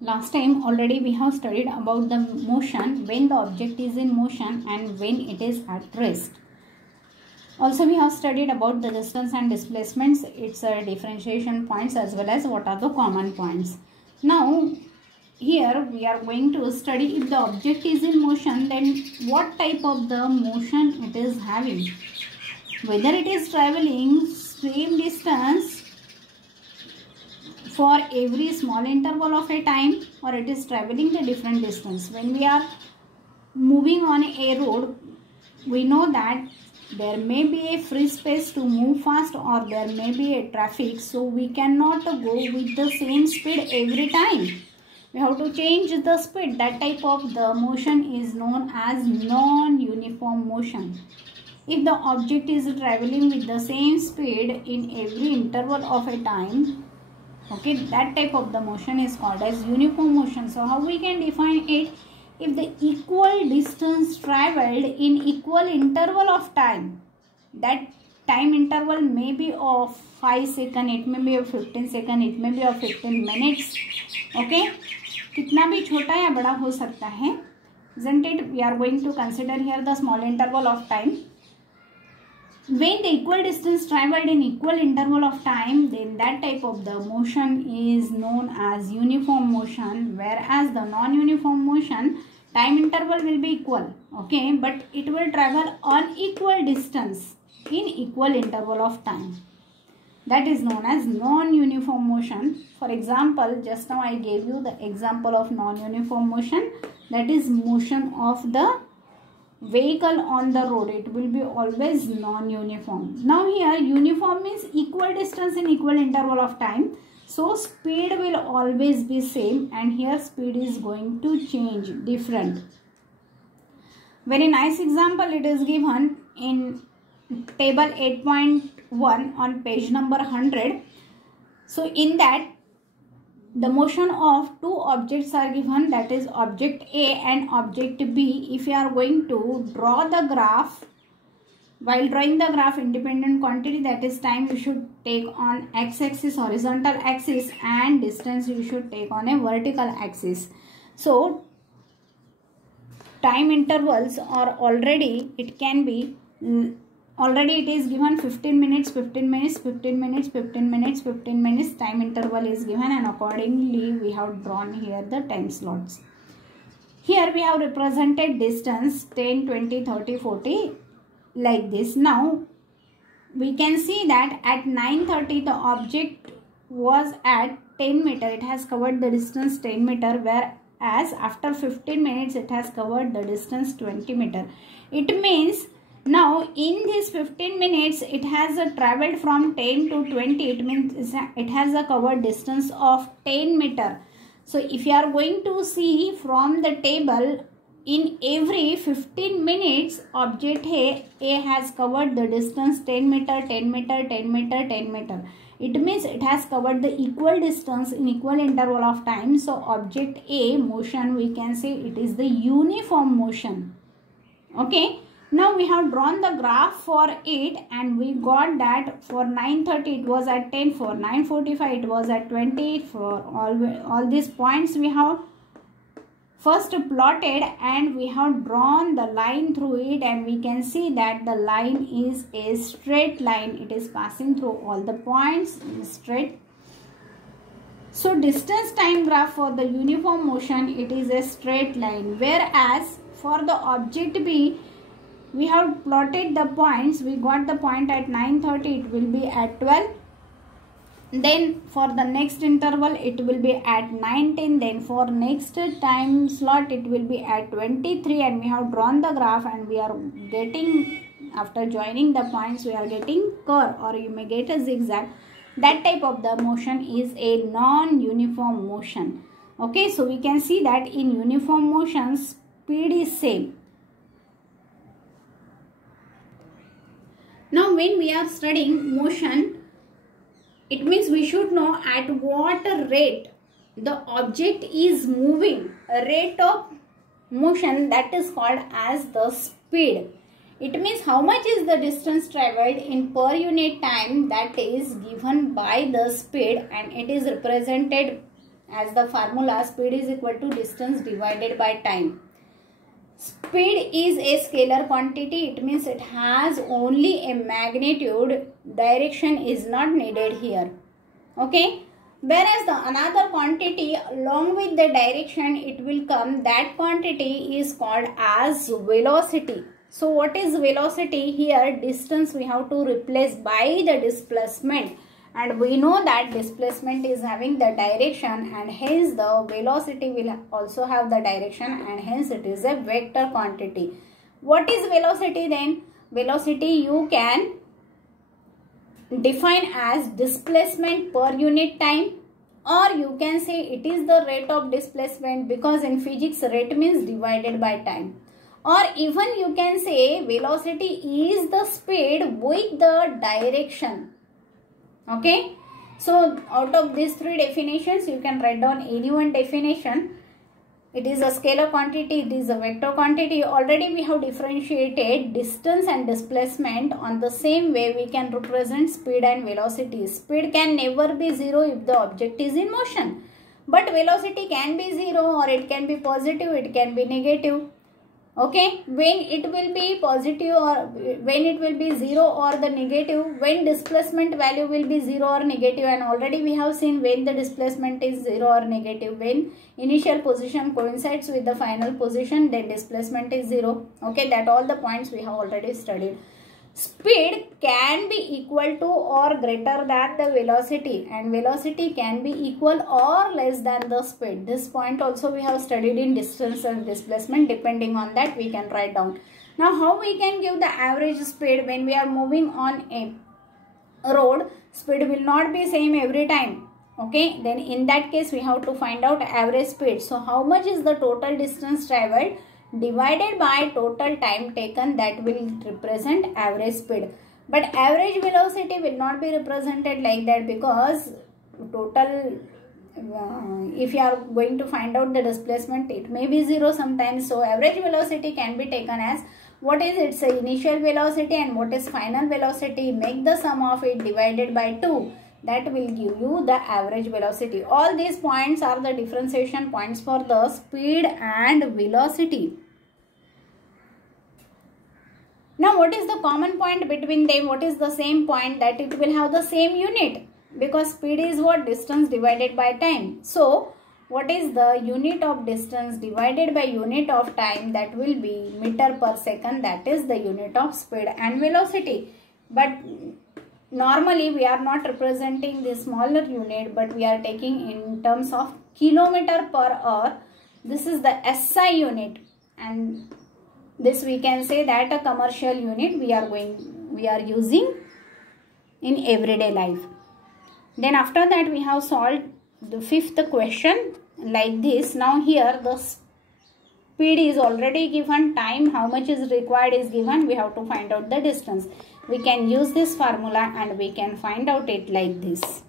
Last time already we have studied about the motion when the object is in motion and when it is at rest. Also we have studied about the distance and displacements, its differentiation points as well as what are the common points. Now here we are going to study if the object is in motion, then what type of the motion it is having. Whether it is traveling same distance for every small interval of a time or it is traveling the different distance. When we are moving on a road, we know that there may be a free space to move fast or there may be a traffic, so we cannot go with the same speed every time. We have to change the speed. That type of the motion is known as non-uniform motion. If the object is traveling with the same speed in every interval of a time, okay, that type of the motion is called as uniform motion. So how we can define it? If the equal distance traveled in equal interval of time, that time interval may be of 5 seconds, it may be of 15 seconds, it may be of 15 minutes, okay, कितना भी छोटा या बड़ा हो सकता है, isn't it? We are going to consider here the small interval of time. When the equal distance traveled in equal interval of time, then that type of the motion is known as uniform motion, whereas the non-uniform motion, time interval will be equal, okay, but it will travel unequal distance in equal interval of time. That is known as non-uniform motion. For example, just now I gave you the example of non-uniform motion, that is motion of the vehicle on the road. It will be always non-uniform. Now here uniform means equal distance in equal interval of time, so speed will always be same, and here speed is going to change, different. Very nice example it is given in table 8.1 on page number 100. So in that the motion of two objects are given, that is object A and object B. If you are going to draw the graph, while drawing the graph, independent quantity, that is time, you should take on x-axis, horizontal axis, and distance you should take on a vertical axis. So time intervals are already, it can be, already it is given 15 minutes, 15 minutes, 15 minutes, 15 minutes, 15 minutes, time interval is given, and accordingly we have drawn here the time slots. Here we have represented distance 10, 20, 30, 40 like this. Now we can see that at 9:30 the object was at 10 meter, it has covered the distance 10 meter, whereas after 15 minutes it has covered the distance 20 meter. It means now in this 15 minutes it has travelled from 10 to 20, it means it has a covered distance of 10 meter. So if you are going to see from the table, in every 15 minutes object A has covered the distance 10 meter, 10 meter, 10 meter, 10 meter. It means it has covered the equal distance in equal interval of time. So object A motion, we can say it is the uniform motion. Okay. Now we have drawn the graph for it, and we got that for 9:30 it was at 10, for 9:45 it was at 20. For all these points we have first plotted and we have drawn the line through it, and we can see that the line is a straight line. It is passing through all the points straight. So distance time graph for the uniform motion, it is a straight line, whereas for the object B we have plotted the points. We got the point at 9:30, it will be at 12. Then for the next interval it will be at 19. Then for next time slot it will be at 23, and we have drawn the graph, and we are getting, after joining the points, we are getting curve, or you may get a zigzag. That type of the motion is a non-uniform motion. Okay, so we can see that in uniform motion speed is same. Now when we are studying motion, it means we should know at what rate the object is moving. A rate of motion, that is called as the speed. It means how much is the distance travelled in per unit time, that is given by the speed, and it is represented as the formula, speed is equal to distance divided by time. Speed is a scalar quantity. It means it has only a magnitude. Direction is not needed here. Okay. Whereas the another quantity along with the direction it will come, that quantity is called as velocity. So what is velocity? Here distance we have to replace by the displacement, and we know that displacement is having the direction, and hence the velocity will also have the direction, and hence it is a vector quantity. What is velocity then? Velocity you can define as displacement per unit time, or you can say it is the rate of displacement, because in physics rate means divided by time, or even you can say velocity is the speed with the direction. Okay, so out of these three definitions you can write down any one definition. It is a scalar quantity, it is a vector quantity. Already we have differentiated distance and displacement. On the same way we can represent speed and velocity. Speed can never be zero if the object is in motion, but velocity can be zero, or it can be positive, it can be negative. Okay, when it will be positive or when it will be zero or the negative, when displacement value will be zero or negative, and already we have seen when the displacement is zero or negative, when initial position coincides with the final position, then displacement is zero. Okay, that all the points we have already studied. Speed can be equal to or greater than the velocity, and velocity can be equal or less than the speed. This point also we have studied in distance and displacement. Depending on that we can write down. Now how we can give the average speed when we are moving on a road? Speed will not be same every time. Okay, then in that case we have to find out average speed. So how much is the total distance traveled divided by total time taken, that will represent average speed. But average velocity will not be represented like that, because total if you are going to find out the displacement, it may be zero sometimes. So average velocity can be taken as what is its initial velocity and what is final velocity. Make the sum of it divided by 2. That will give you the average velocity. All these points are the differentiation points for the speed and velocity. Now what is the common point between them? What is the same point? That it will have the same unit, because speed is what? Distance divided by time. So what is the unit of distance divided by unit of time? That will be meter per second. That is the unit of speed and velocity. But normally we are not representing this smaller unit, but we are taking in terms of kilometer per hour. This is the SI unit, and this we can say that a commercial unit we are using in everyday life. Then after that we have solved the fifth question like this. Now here the speed is already given, time how much is required is given, we have to find out the distance. We can use this formula and we can find out it like this.